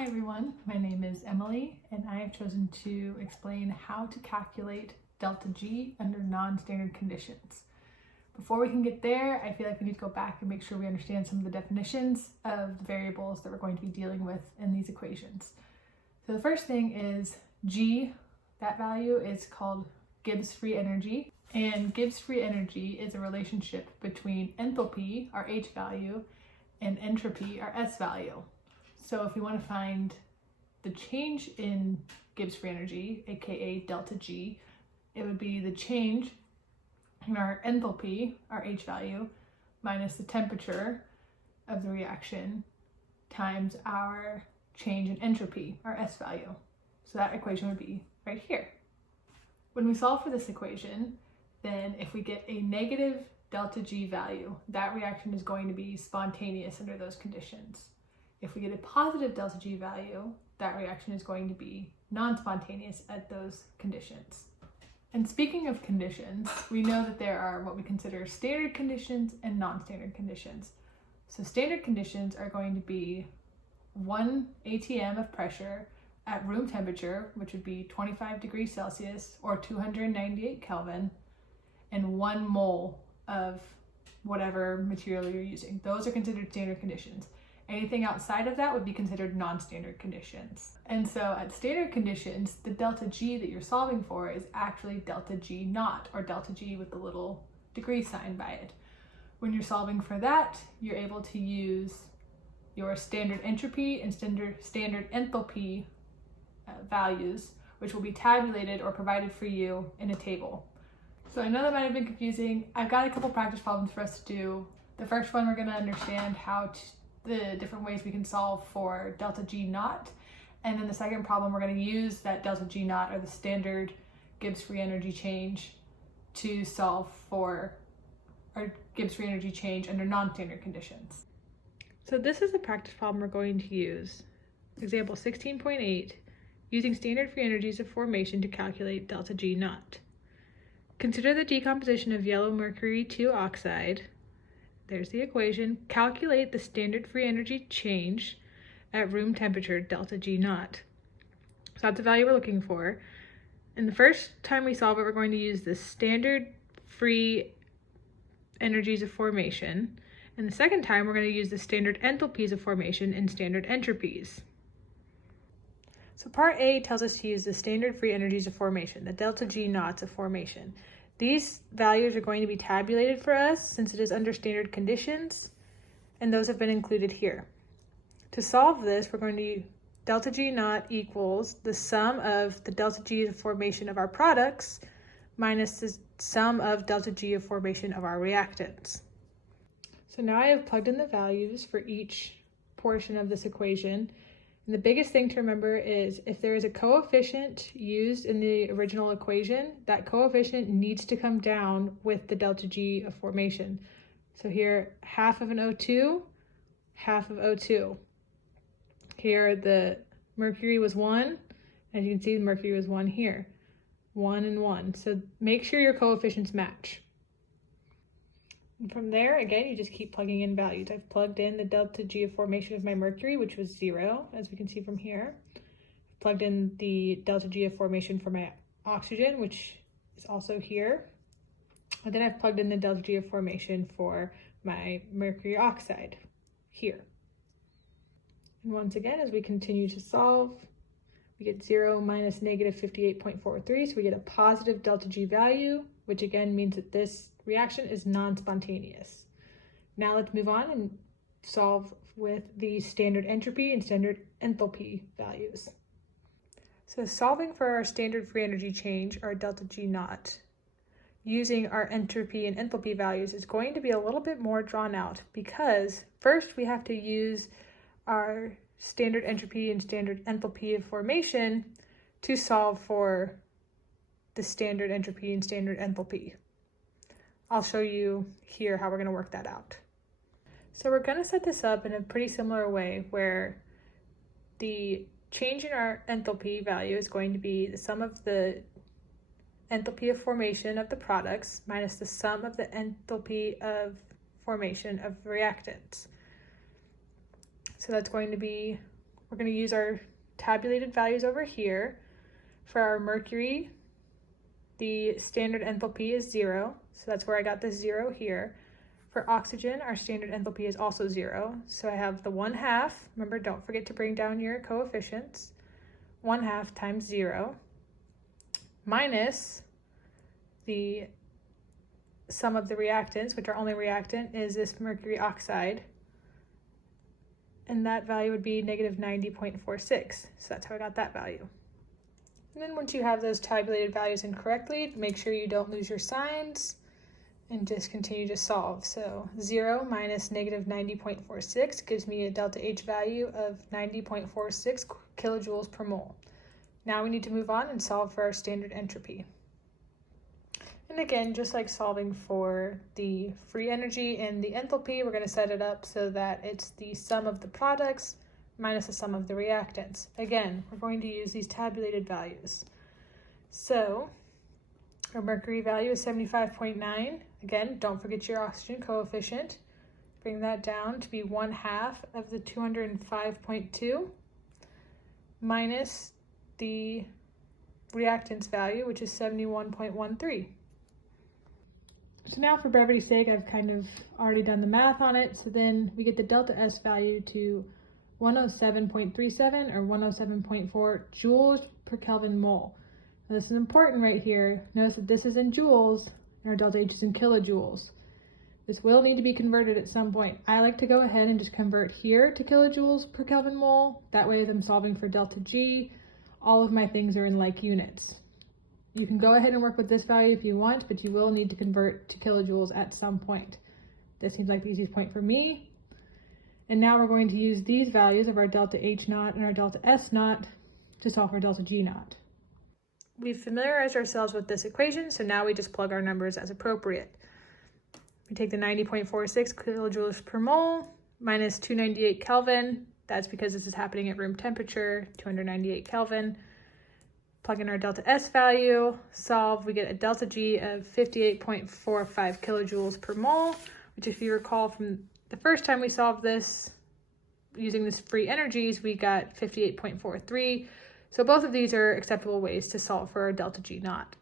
Hi everyone, my name is Emily and I have chosen to explain how to calculate delta G under non-standard conditions. Before we can get there, I feel like we need to go back and make sure we understand some of the definitions of the variables that we're going to be dealing with in these equations. So the first thing is G, that value is called Gibbs free energy, and Gibbs free energy is a relationship between enthalpy, our H value, and entropy, our S value. So if we want to find the change in Gibbs free energy, aka delta G, it would be the change in our enthalpy, our H value, minus the temperature of the reaction times our change in entropy, our S value. So that equation would be right here. When we solve for this equation, then if we get a negative delta G value, that reaction is going to be spontaneous under those conditions. If we get a positive delta G value, that reaction is going to be non-spontaneous at those conditions. And speaking of conditions, we know that there are what we consider standard conditions and non-standard conditions. So standard conditions are going to be 1 atm of pressure at room temperature, which would be 25 degrees Celsius or 298 Kelvin, and 1 mole of whatever material you're using. Those are considered standard conditions. Anything outside of that would be considered non-standard conditions. And so at standard conditions, the delta G that you're solving for is actually delta G naught, or delta G with the little degree sign by it. When you're solving for that, you're able to use your standard entropy and standard enthalpy values, which will be tabulated or provided for you in a table. So I know that might have been confusing. I've got a couple practice problems for us to do. The first one, we're going to understand the different ways we can solve for delta G naught. And then the second problem, we're going to use that delta G naught, or the standard Gibbs free energy change, to solve for our Gibbs free energy change under non-standard conditions. So this is the practice problem we're going to use. Example 16.8, using standard free energies of formation to calculate delta G naught. Consider the decomposition of yellow mercury 2 oxide. There's the equation. Calculate the standard free energy change at room temperature, delta G naught. So that's the value we're looking for. And the first time we solve it, we're going to use the standard free energies of formation. And the second time, we're going to use the standard enthalpies of formation and standard entropies. So part A tells us to use the standard free energies of formation, the delta G naughts of formation. These values are going to be tabulated for us since it is under standard conditions, and those have been included here. To solve this, we're going to delta G naught equals the sum of the delta G of formation of our products minus the sum of delta G of formation of our reactants. So now I have plugged in the values for each portion of this equation. And the biggest thing to remember is if there is a coefficient used in the original equation, that coefficient needs to come down with the delta G of formation. So here, half of an O2, half of O2. Here the mercury was 1. As you can see, the mercury was 1 here. 1 and 1. So make sure your coefficients match. And from there, again, you just keep plugging in values. I've plugged in the delta G of formation of my mercury, which was 0, as we can see from here. I've plugged in the delta G of formation for my oxygen, which is also here. And then I've plugged in the delta G of formation for my mercury oxide here. And once again, as we continue to solve, we get 0 minus negative 58.43, so we get a positive delta G value, which again means that this reaction is non-spontaneous. Now let's move on and solve with the standard entropy and standard enthalpy values. So solving for our standard free energy change, our delta G naught, using our entropy and enthalpy values is going to be a little bit more drawn out, because first we have to use our standard entropy and standard enthalpy of formation to solve for the standard entropy and standard enthalpy. I'll show you here how we're going to work that out. So we're going to set this up in a pretty similar way, where the change in our enthalpy value is going to be the sum of the enthalpy of formation of the products minus the sum of the enthalpy of formation of reactants. So that's going to be we're going to use our tabulated values over here. For our mercury, the standard enthalpy is 0, so that's where I got this 0 here. For oxygen, our standard enthalpy is also 0, so I have the 1/2, remember don't forget to bring down your coefficients, 1/2 times 0, minus the sum of the reactants, which our only reactant is this mercury oxide, and that value would be negative 90.46, so that's how I got that value. And then once you have those tabulated values incorrectly, make sure you don't lose your signs and just continue to solve. So 0 minus negative 90.46 gives me a delta H value of 90.46 kilojoules per mole. Now we need to move on and solve for our standard entropy. And again, just like solving for the free energy and the enthalpy, we're going to set it up so that it's the sum of the products minus the sum of the reactants. Again, we're going to use these tabulated values. So our mercury value is 75.9. Again, don't forget your oxygen coefficient. Bring that down to be 1/2 of the 205.2 minus the reactants value, which is 71.13. So now for brevity's sake, I've kind of already done the math on it. So then we get the delta S value to 107.37 or 107.4 joules per Kelvin mole. Now this is important right here. Notice that this is in joules and our delta H is in kilojoules. This will need to be converted at some point. I like to go ahead and just convert here to kilojoules per Kelvin mole. That way as I'm solving for delta G, all of my things are in like units. You can go ahead and work with this value if you want, but you will need to convert to kilojoules at some point. This seems like the easiest point for me. And now we're going to use these values of our delta H naught and our delta S naught to solve for delta G naught. We've familiarized ourselves with this equation, so now we just plug our numbers as appropriate. We take the 90.46 kilojoules per mole minus 298 Kelvin. That's because this is happening at room temperature, 298 Kelvin. Plug in our delta S value, solve, we get a delta G of 58.45 kilojoules per mole, which if you recall from the first time we solved this using this free energies, we got 58.43. So both of these are acceptable ways to solve for our delta G naught.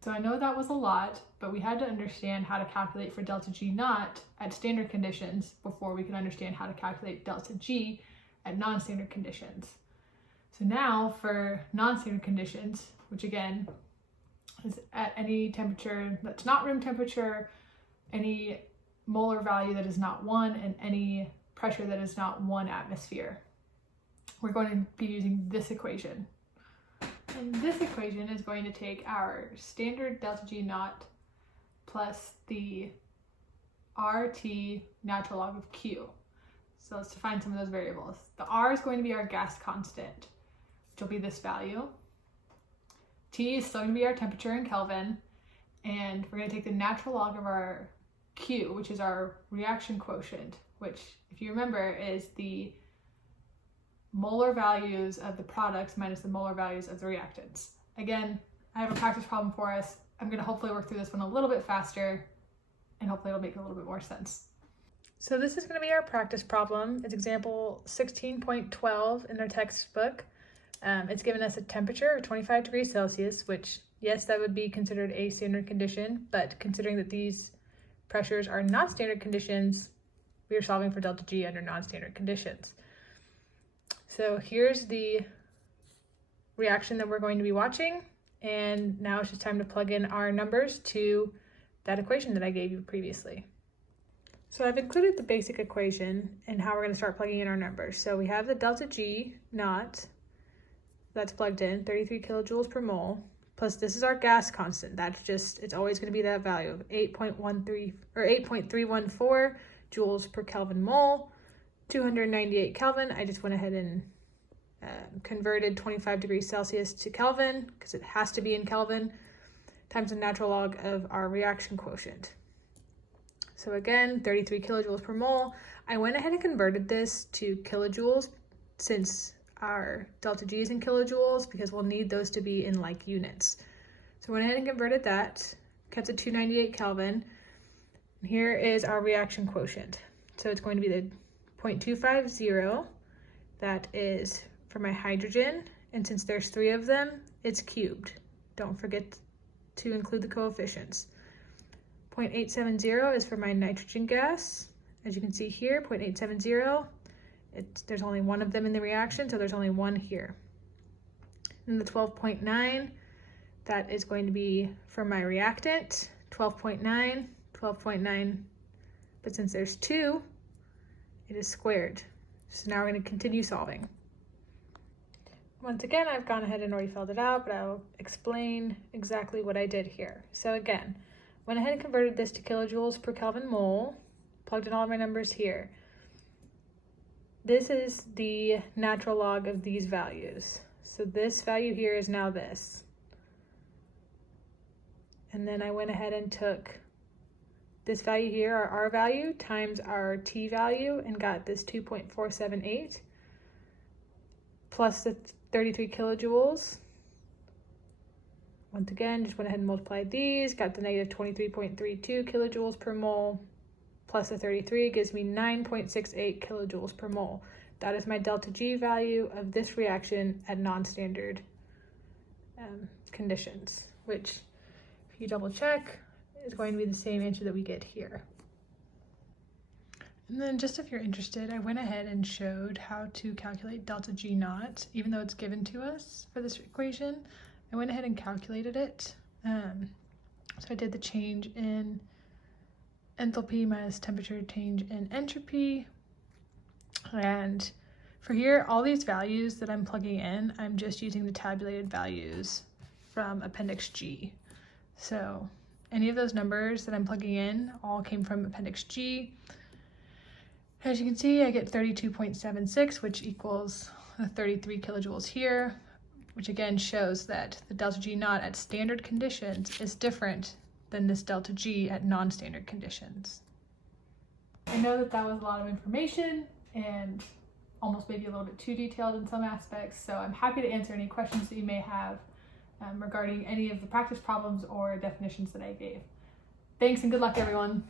So I know that was a lot, but we had to understand how to calculate for delta G naught at standard conditions before we could understand how to calculate delta G at non-standard conditions. So now for non-standard conditions, which again is at any temperature that's not room temperature, any molar value that is not 1, and any pressure that is not 1 atmosphere, we're going to be using this equation. And this equation is going to take our standard delta G naught plus the RT natural log of Q. So let's define some of those variables. The R is going to be our gas constant, which will be this value. T is still going to be our temperature in Kelvin. And we're going to take the natural log of our Q, which is our reaction quotient, which, if you remember, is the molar values of the products minus the molar values of the reactants. Again, I have a practice problem for us. I'm going to hopefully work through this one a little bit faster, and hopefully it'll make a little bit more sense. So this is going to be our practice problem. It's example 16.12 in our textbook. It's given us a temperature of 25 degrees Celsius, which, yes, that would be considered a standard condition, but considering that these pressures are not standard conditions, we are solving for delta G under non-standard conditions. So here's the reaction that we're going to be watching, and now it's just time to plug in our numbers to that equation that I gave you previously. So I've included the basic equation and how we're going to start plugging in our numbers. So we have the delta G naught, that's plugged in, 33 kilojoules per mole, plus this is our gas constant. That's just, it's always going to be that value of 8.314 joules per Kelvin mole, 298 Kelvin. I just went ahead and converted 25 degrees Celsius to Kelvin because it has to be in Kelvin, times the natural log of our reaction quotient. So again, 33 kilojoules per mole. I went ahead and converted this to kilojoules since our delta G is in kilojoules because we'll need those to be in like units. So I went ahead and converted that, kept it 298 Kelvin. And here is our reaction quotient. So it's going to be the 0.250. that is for my hydrogen, and since there's 3 of them, it's cubed. Don't forget to include the coefficients. 0.870 is for my nitrogen gas. As you can see here, 0.870, there's only 1 of them in the reaction, so there's only 1 here. And the 12.9, that is going to be for my reactant, 12.9, 12.9, but since there's 2, it is squared. So now we're going to continue solving. Once again, I've gone ahead and already filled it out, but I'll explain exactly what I did here. So again, went ahead and converted this to kilojoules per Kelvin mole, plugged in all of my numbers here. This is the natural log of these values. So this value here is now this. And then I went ahead and took this value here, our R value, times our T value, and got this 2.478 plus the 33 kilojoules. Once again, just went ahead and multiplied these, got the negative 23.32 kilojoules per mole, plus the 33 gives me 9.68 kilojoules per mole. That is my delta G value of this reaction at non-standard conditions, which, if you double check, is going to be the same answer that we get here. And then just if you're interested, I went ahead and showed how to calculate delta G naught, even though it's given to us for this equation. I went ahead and calculated it. So I did the change in enthalpy minus temperature change in entropy. And for here, all these values that I'm plugging in, I'm just using the tabulated values from Appendix G. So any of those numbers that I'm plugging in all came from Appendix G. As you can see, I get 32.76, which equals the 33 kilojoules here, which again shows that the delta G naught at standard conditions is different than this delta G at non-standard conditions. I know that that was a lot of information and almost maybe a little bit too detailed in some aspects, so I'm happy to answer any questions that you may have regarding any of the practice problems or definitions that I gave. Thanks and good luck, everyone.